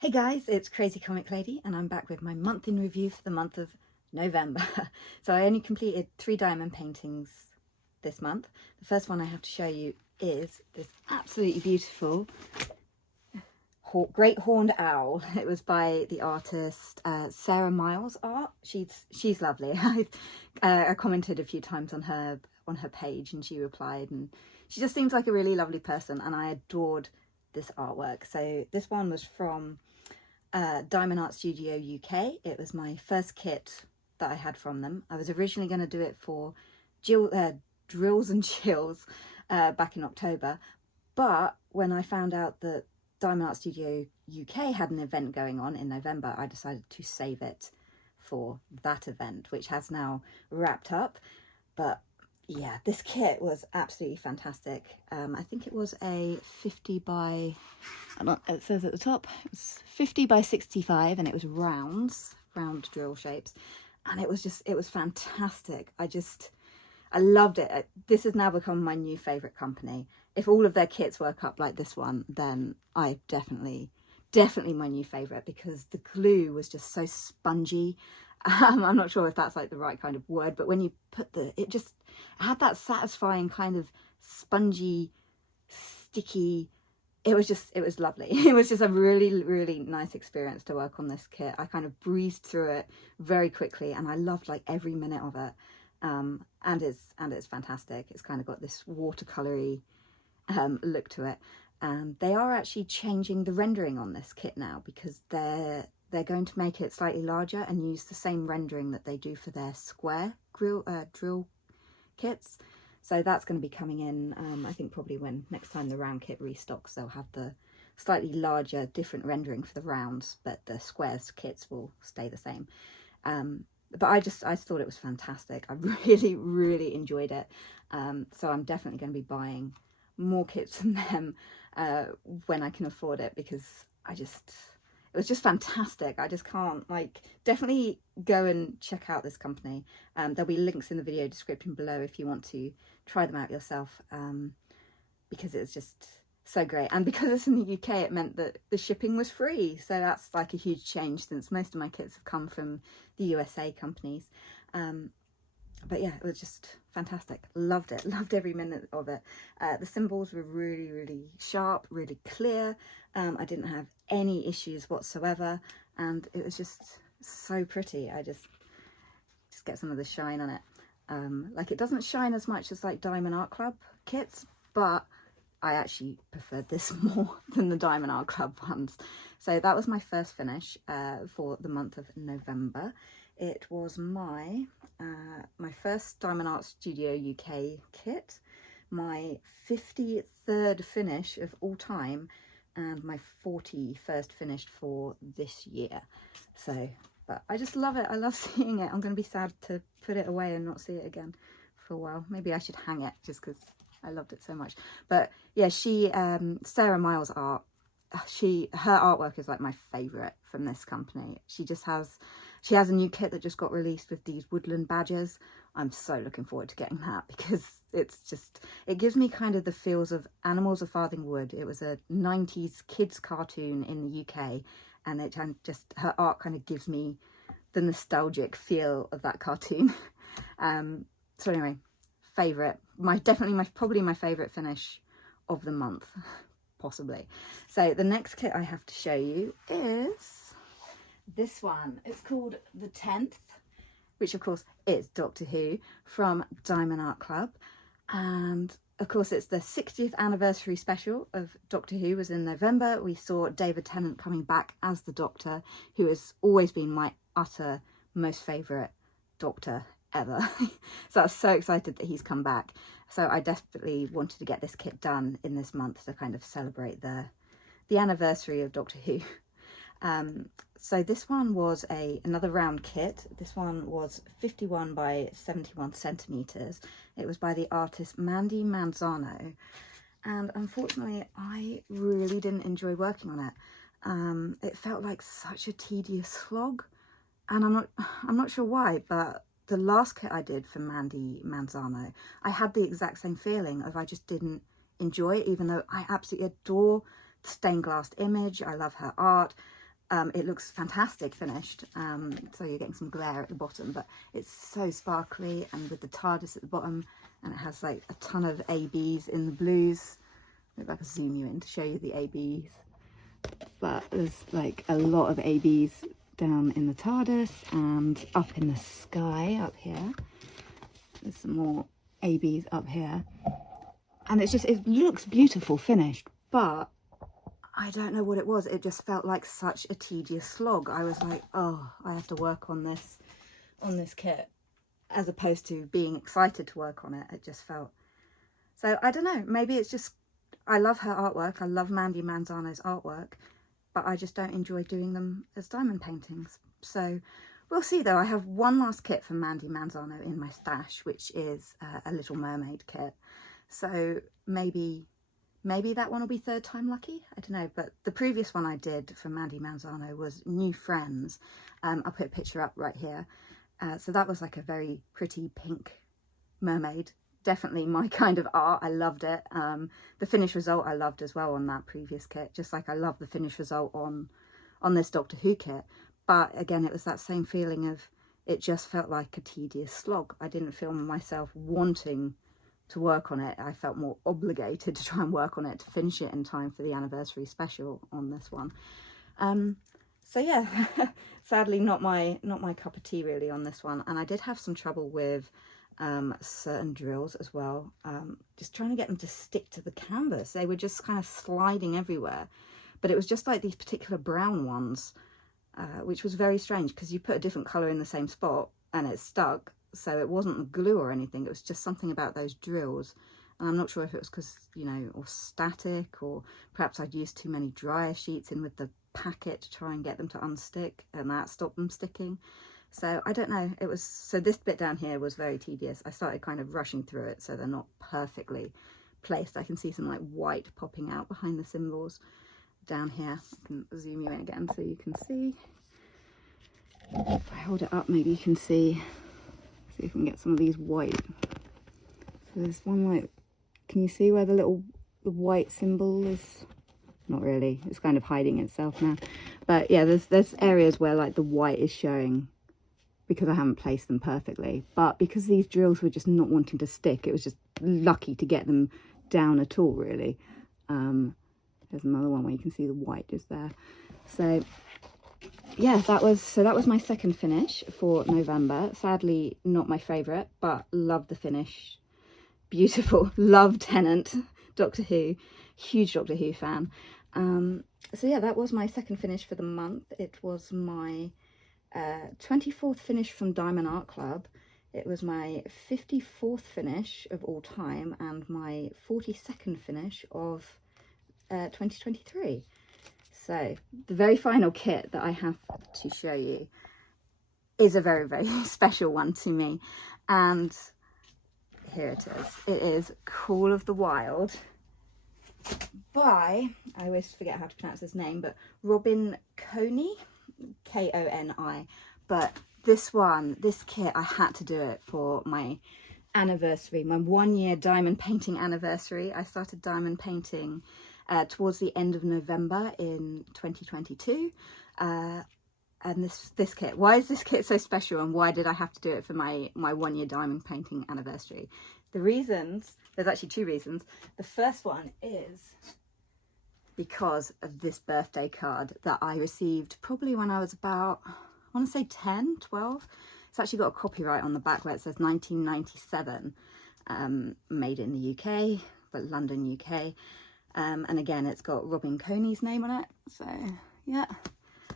Hey guys, it's Crazy Comic Lady and I'm back with my month in review for the month of November. So I only completed 3 diamond paintings this month. The first one I have to show you is this absolutely beautiful great horned owl. It was by the artist Sarah Miles art. She's lovely. I commented a few times on her page and she replied, and she just seems like a really lovely person and I adored this artwork. So this one was from Diamond Art Studio UK. It was my first kit that I had from them. I was originally going to do it for Drills and Chills back in October, but when I found out that Diamond Art Studio UK had an event going on in November, I decided to save it for that event, which has now wrapped up. But yeah, this kit was absolutely fantastic. I think it was a 50 by, it says at the top, it was 50 by 65 and it was round drill shapes. And it was fantastic. I loved it. This has now become my new favourite company. If all of their kits work up like this one, then I definitely my new favourite, because the glue was just so spongy. I'm not sure if that's like the right kind of word, but when you put it had that satisfying kind of spongy, sticky, it was lovely. It was just a really nice experience to work on this kit. I kind of breezed through it very quickly and I loved like every minute of it. And it's fantastic. It's kind of got this watercolory look to it. They are actually changing the rendering on this kit now, because they're going to make it slightly larger and use the same rendering that they do for their square drill kits. So that's going to be coming in, I think probably when next time the round kit restocks, they'll have the slightly larger, different rendering for the rounds, but the squares kits will stay the same. But I thought it was fantastic. I really enjoyed it. So I'm definitely going to be buying more kits from them when I can afford it, because it was just fantastic. I just can't, definitely go and check out this company. There'll be links in the video description below if you want to try them out yourself, because it's just so great. And because it's in the UK, it meant that the shipping was free. So that's like a huge change, since most of my kits have come from the USA companies. But yeah, it was just fantastic. Loved it. Loved every minute of it. The symbols were really sharp, really clear. I didn't have any issues whatsoever, and it was just so pretty. I just get some of the shine on it. Like, it doesn't shine as much as like Diamond Art Club kits, but I actually preferred this more than the Diamond Art Club ones. So that was my first finish for the month of November. It was my first Diamond Art Studio UK kit, my 53rd finish of all time, and my 41st finished for this year. So, but I just love it. I love seeing it. I'm going to be sad to put it away and not see it again for a while. Maybe I should hang it just because I loved it so much. But yeah, Sarah Miles art, her artwork is like my favorite from this company. She has a new kit that just got released with these woodland badgers. I'm so looking forward to getting that, because it gives me kind of the feels of Animals of Farthing Wood. It was a 90s kids cartoon in the UK, and her art kind of gives me the nostalgic feel of that cartoon. So anyway, probably my favorite finish of the month, possibly. So the next kit I have to show you is this one. It's called The 10th, which of course is Doctor Who, from Diamond Art Club. And of course it's the 60th anniversary special of Doctor Who was in November. We saw David Tennant coming back as the Doctor, who has always been my utter most favourite Doctor ever. So I was so excited that he's come back. So I desperately wanted to get this kit done in this month to kind of celebrate the anniversary of Doctor Who. So this one was another round kit. This one was 51 by 71 centimeters. It was by the artist Mandy Manzano, and unfortunately I really didn't enjoy working on it. It felt like such a tedious slog, and I'm not sure why, but the last kit I did for Mandy Manzano, I had the exact same feeling of I just didn't enjoy it, even though I absolutely adore the stained glass image. I love her art. it looks fantastic finished. So you're getting some glare at the bottom, but it's so sparkly, and with the TARDIS at the bottom, and it has like a ton of ABs in the blues. Maybe I can zoom you in to show you the ABs. But there's like a lot of ABs down in the TARDIS and up in the sky up here. There's some more ABs up here. And it's just, it looks beautiful finished, but I don't know what it was. It just felt like such a tedious slog. I was like, oh, I have to work on this kit, as opposed to being excited to work on it. It just felt, so I don't know, maybe it's just, I love her artwork. I love Mandy Manzano's artwork, but I just don't enjoy doing them as diamond paintings. So we'll see though. I have one last kit from Mandy Manzano in my stash, which is a Little Mermaid kit. So maybe that one will be third time lucky. I don't know. But the previous one I did from Mandy Manzano was New Friends. I'll put a picture up right here. So that was like a very pretty pink mermaid. Definitely my kind of art. I loved it. The finished result I loved as well on that previous kit, just like I love the finished result on this Doctor Who kit. But again, it was that same feeling of, it just felt like a tedious slog. I didn't feel myself wanting to work on it. I felt more obligated to try and work on it to finish it in time for the anniversary special on this one. So yeah, sadly not my cup of tea really on this one. And I did have some trouble with certain drills as well, just trying to get them to stick to the canvas. They were just kind of sliding everywhere, but it was just like these particular brown ones, which was very strange because you put a different colour in the same spot and it stuck. So it wasn't the glue or anything, it was just something about those drills. And I'm not sure if it was because, you know, or static, or perhaps I'd used too many dryer sheets in with the packet to try and get them to unstick, and that stopped them sticking. So I don't know, it was, so this bit down here was very tedious. I started kind of rushing through it, so they're not perfectly placed. I can see some like white popping out behind the symbols down here. I can zoom you in again so you can see. If I hold it up, maybe you can see if we can get some of these white. So there's one like, can you see where the white symbol is? Not really, it's kind of hiding itself now. But yeah, there's areas where like the white is showing because I haven't placed them perfectly. But because these drills were just not wanting to stick, it was just lucky to get them down at all, really. There's another one where you can see the white just there. So yeah, that was my second finish for November. Sadly not my favourite, but loved the finish. Beautiful. Love Tennant, Doctor Who, huge Doctor Who fan. So yeah, that was my second finish for the month. It was my 24th finish from Diamond Art Club. It was my 54th finish of all time and my 42nd finish of 2023. So the very final kit that I have to show you is a very, very special one to me. And here it is. It is Call of the Wild by, I always forget how to pronounce his name, but Robin Koni, K-O-N-I. But this kit, I had to do it for my anniversary, my 1 year diamond painting anniversary. I started diamond painting towards the end of November in 2022. And this kit, why is this kit so special, and why did I have to do it for my 1 year diamond painting anniversary? The reasons, there's actually two reasons. The first one is because of this birthday card that I received probably when I was about, I want to say 10, 12. It's actually got a copyright on the back where it says 1997, made in the UK, but London, UK. And again, it's got Robin Koni's name on it. So yeah,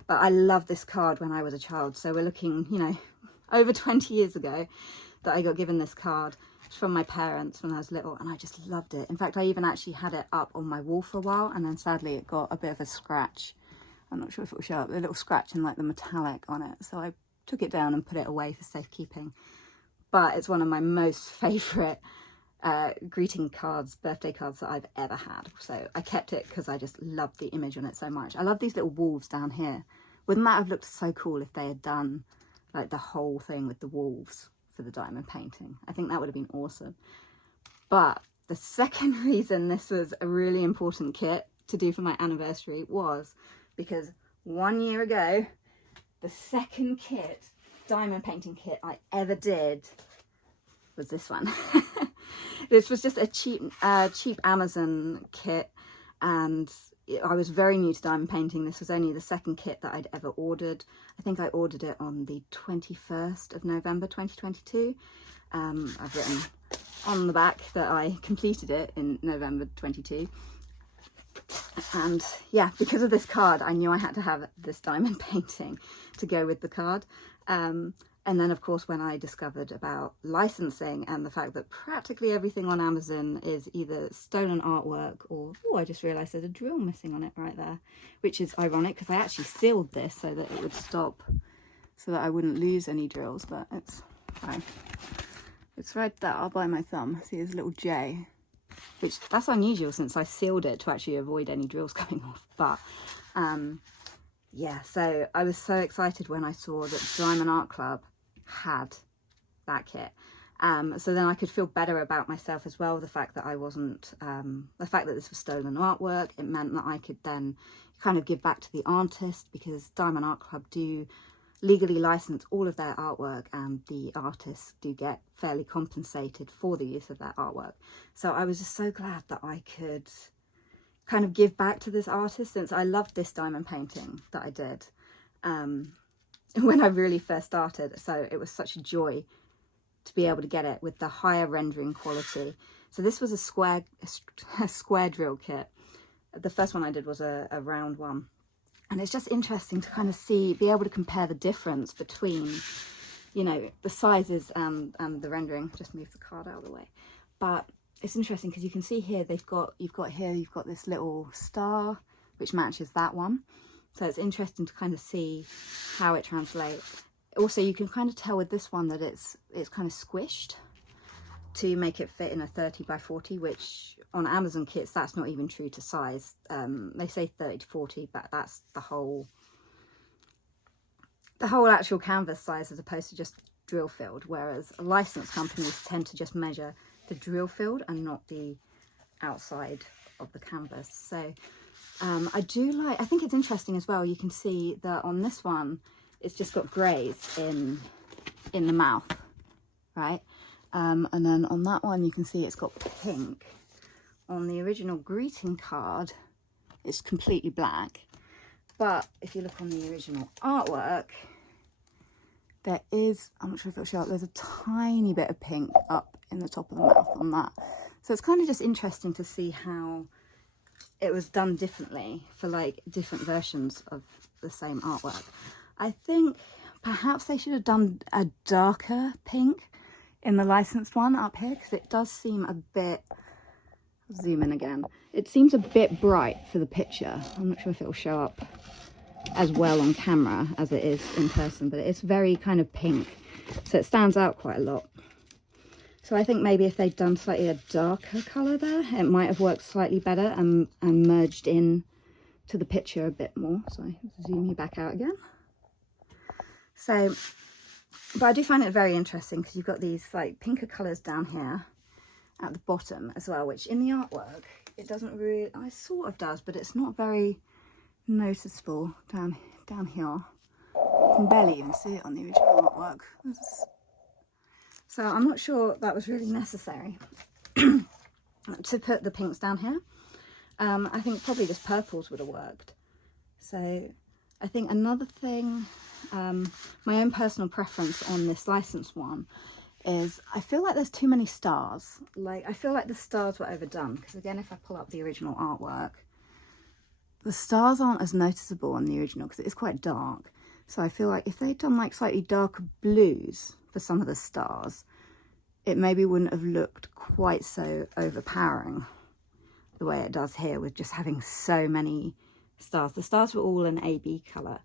but I love this card when I was a child. So we're looking, you know, over 20 years ago that I got given this card from my parents when I was little, and I just loved it. In fact, I even actually had it up on my wall for a while, and then sadly it got a bit of a scratch. I'm not sure if it will show up, a little scratch in like the metallic on it. So I took it down and put it away for safekeeping. But it's one of my most favourite greeting cards, birthday cards that I've ever had. So I kept it because I just loved the image on it so much. I love these little wolves down here. Wouldn't that have looked so cool if they had done like the whole thing with the wolves for the diamond painting? I think that would have been awesome. But the second reason this was a really important kit to do for my anniversary was because 1 year ago, the second kit, diamond painting kit I ever did was this one. This was just a cheap Amazon kit, and I was very new to diamond painting. This was only the second kit that I'd ever ordered. I think I ordered it on the 21st of November 2022. I've written on the back that I completed it in November 22. And yeah, because of this card, I knew I had to have this diamond painting to go with the card. And then, of course, when I discovered about licensing and the fact that practically everything on Amazon is either stolen artwork or, oh, I just realised there's a drill missing on it right there, which is ironic because I actually sealed this so that it would stop, so that I wouldn't lose any drills, but it's fine. It's right there by my thumb. See, there's a little J, which that's unusual since I sealed it to actually avoid any drills coming off. But yeah, so I was so excited when I saw that Diamond Art Club had that kit. So then I could feel better about myself as well. The fact that I wasn't, the fact that this was stolen artwork, it meant that I could then kind of give back to the artist, because Diamond Art Club do legally license all of their artwork and the artists do get fairly compensated for the use of their artwork. So I was just so glad that I could kind of give back to this artist, since I loved this diamond painting that I did when I really first started. So it was such a joy to be able to get it with the higher rendering quality. So this was a square drill kit. The first one I did was a round one. And it's just interesting to kind of be able to compare the difference between, you know, the sizes and the rendering. Just move the card out of the way. But it's interesting because you can see here, you've got this little star, which matches that one. So it's interesting to kind of see how it translates. Also, you can kind of tell with this one that it's kind of squished to make it fit in a 30 by 40, which on Amazon kits, that's not even true to size. They say 30 to 40, but that's the whole actual canvas size as opposed to just drill field, whereas licensed companies tend to just measure the drill field and not the outside of the canvas. So I think it's interesting as well. You can see that on this one, it's just got greys in the mouth, right? And then on that one, you can see it's got pink. On the original greeting card, it's completely black. But if you look on the original artwork, there is, I'm not sure if it'll show up, there's a tiny bit of pink up in the top of the mouth on that. So it's kind of just interesting to see how it was done differently for like different versions of the same artwork. I think perhaps they should have done a darker pink in the licensed one up here, because it does seem a bit, zoom in again, it seems a bit bright for the picture. I'm not sure if it will show up as well on camera as it is in person, but it's very kind of pink, so it stands out quite a lot. So I think maybe if they'd done slightly a darker colour there, it might have worked slightly better and merged in to the picture a bit more. So zoom you back out again. So, but I do find it very interesting because you've got these like pinker colours down here at the bottom as well, which in the artwork, it doesn't really, it sort of does, but it's not very noticeable down here. You can barely even see it on the original artwork. So I'm not sure that was really necessary to put the pinks down here. I think probably just purples would have worked. So I think another thing, my own personal preference on this licensed one is I feel like there's too many stars. Like, I feel like the stars were overdone, because again, if I pull up the original artwork, the stars aren't as noticeable on the original because it is quite dark. So I feel like if they'd done like slightly darker blues for some of the stars, it maybe wouldn't have looked quite so overpowering the way it does here with just having so many stars. The stars were all an AB colour.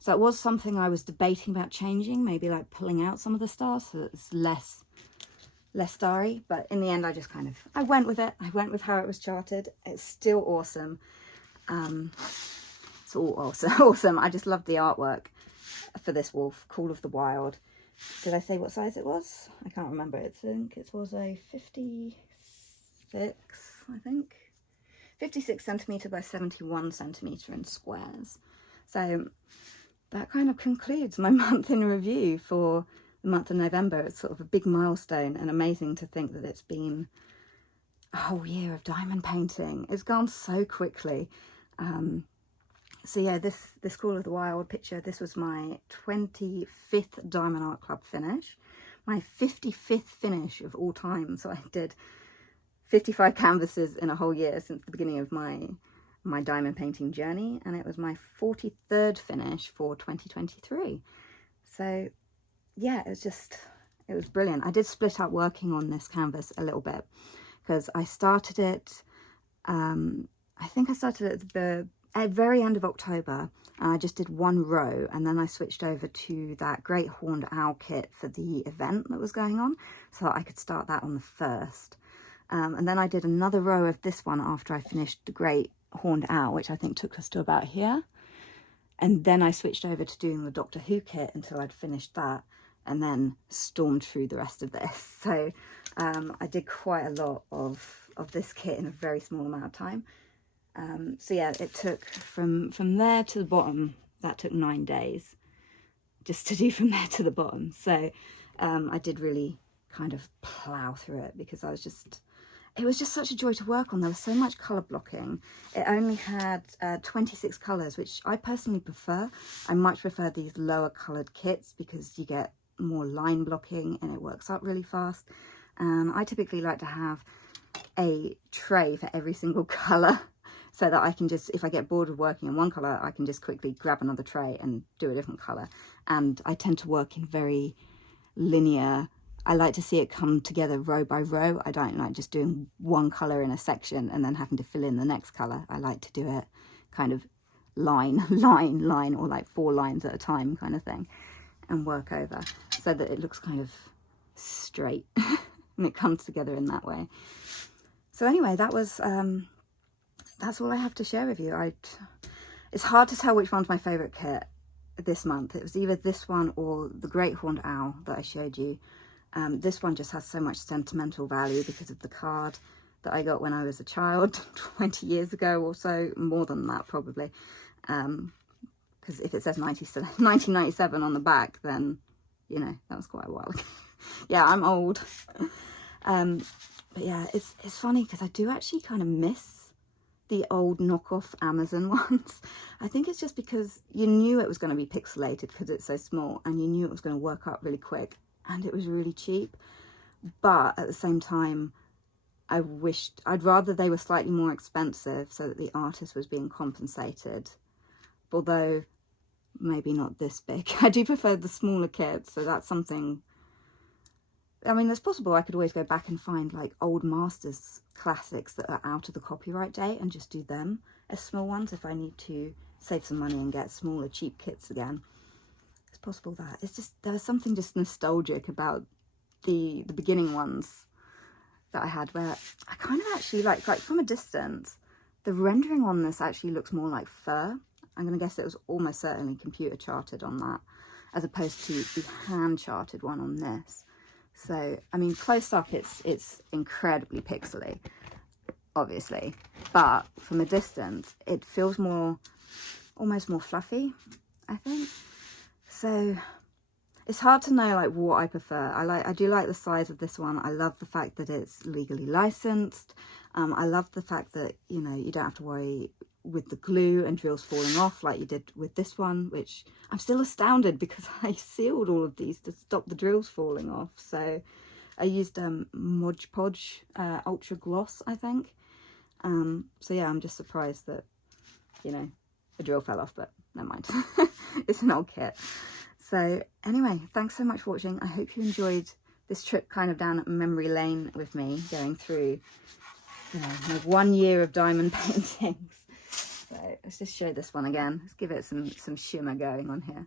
So it was something I was debating about changing, maybe like pulling out some of the stars so that it's less starry. But in the end, I went with it. I went with how it was charted. It's still awesome. It's all awesome. I just love the artwork for this wolf, Call of the Wild. Did I say what size it was? I can't remember. I think it was a 56, I think. 56 centimetre by 71 centimetre in squares. So that kind of concludes my month in review for the month of November. It's sort of a big milestone, and amazing to think that it's been a whole year of diamond painting. It's gone so quickly. So yeah, this Call of the Wild picture, this was my 25th Diamond Art Club finish, my 55th finish of all time. So I did 55 canvases in a whole year since the beginning of my diamond painting journey, and it was my 43rd finish for 2023. So yeah, it was brilliant. I did split up working on this canvas a little bit, because I started it, I think I started at the very end of October, and I just did one row, and then I switched over to that Great Horned Owl kit for the event that was going on, so that I could start that on the 1st. And then I did another row of this one after I finished the Great Horned Owl, which I think took us to about here. And then I switched over to doing the Doctor Who kit until I'd finished that, and then stormed through the rest of this. So I did quite a lot of this kit in a very small amount of time. So yeah, it took from there to the bottom, that took 9 days just to do from there to the bottom. So I did really kind of plow through it, because it was just such a joy to work on. There was so much colour blocking. It only had 26 colours, which I personally prefer. I much prefer these lower coloured kits, because you get more line blocking and it works up really fast. And I typically like to have a tray for every single colour, so that I can just, if I get bored of working in one colour, I can just quickly grab another tray and do a different colour. And I tend to work in very linear, I like to see it come together row by row. I don't like just doing one colour in a section and then having to fill in the next colour. I like to do it kind of line, or like 4 lines at a time kind of thing, and work over so that it looks kind of straight and it comes together in that way. So anyway, that was that's all I have to share with you. It's hard to tell which one's my favourite kit this month. It was either this one or the Great Horned Owl that I showed you. This one just has so much sentimental value because of the card that I got when I was a child 20 years ago or so, more than that probably, because if it says 1997 on the back, then you know that was quite a while ago. Yeah, I'm old. But yeah, it's funny because I do actually kind of miss the old knockoff Amazon ones. I think it's just because you knew it was going to be pixelated because it's so small, and you knew it was going to work up really quick, and it was really cheap. But at the same time, I'd rather they were slightly more expensive so that the artist was being compensated, although maybe not this big. I do prefer the smaller kits, so that's something. I mean, it's possible I could always go back and find like old Masters classics that are out of the copyright date and just do them as small ones if I need to save some money and get smaller cheap kits again. It's possible that. It's just, there was something just nostalgic about the beginning ones that I had, where I kind of actually like from a distance, the rendering on this actually looks more like fur. I'm going to guess it was almost certainly computer charted on that, as opposed to the hand charted one on this. So, I mean, close up, it's incredibly pixely, obviously, but from a distance, it feels almost more fluffy, I think. So, it's hard to know like what I prefer. I do like the size of this one. I love the fact that it's legally licensed. I love the fact that, you know, you don't have to worry with the glue and drills falling off like you did with this one, which I'm still astounded because I sealed all of these to stop the drills falling off. So I used Mod Podge Ultra Gloss, I think. So yeah, I'm just surprised that, you know, the drill fell off, but never mind. It's an old kit. So anyway, thanks so much for watching. I hope you enjoyed this trip kind of down memory lane with me, going through, you know, my 1 year of diamond paintings. So let's just show this one again. Let's give it some shimmer going on here.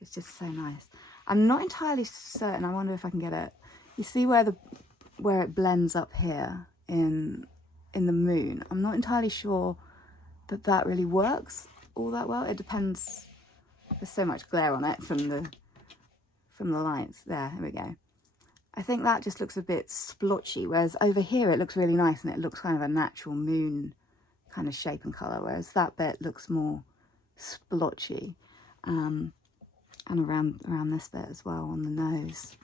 It's just so nice. I'm not entirely certain. I wonder if I can get it. You see where it blends up here in the moon. I'm not entirely sure that really works all that well. It depends. There's so much glare on it from the lights. There we go. I think that just looks a bit splotchy, whereas over here it looks really nice and it looks kind of a natural moon kind of shape and colour, whereas that bit looks more splotchy. And around this bit as well on the nose.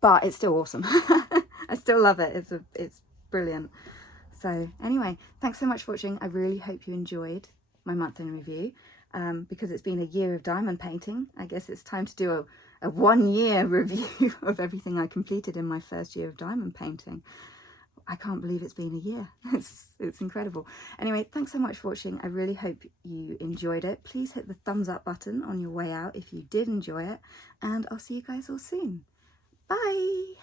But it's still awesome. I still love it. It's brilliant. So anyway, thanks so much for watching. I really hope you enjoyed my month in review. Because it's been a year of diamond painting, I guess it's time to do a 1 year review of everything I completed in my first year of diamond painting. I can't believe it's been a year. It's incredible. Anyway, thanks so much for watching. I really hope you enjoyed it. Please hit the thumbs up button on your way out if you did enjoy it. And I'll see you guys all soon. Bye!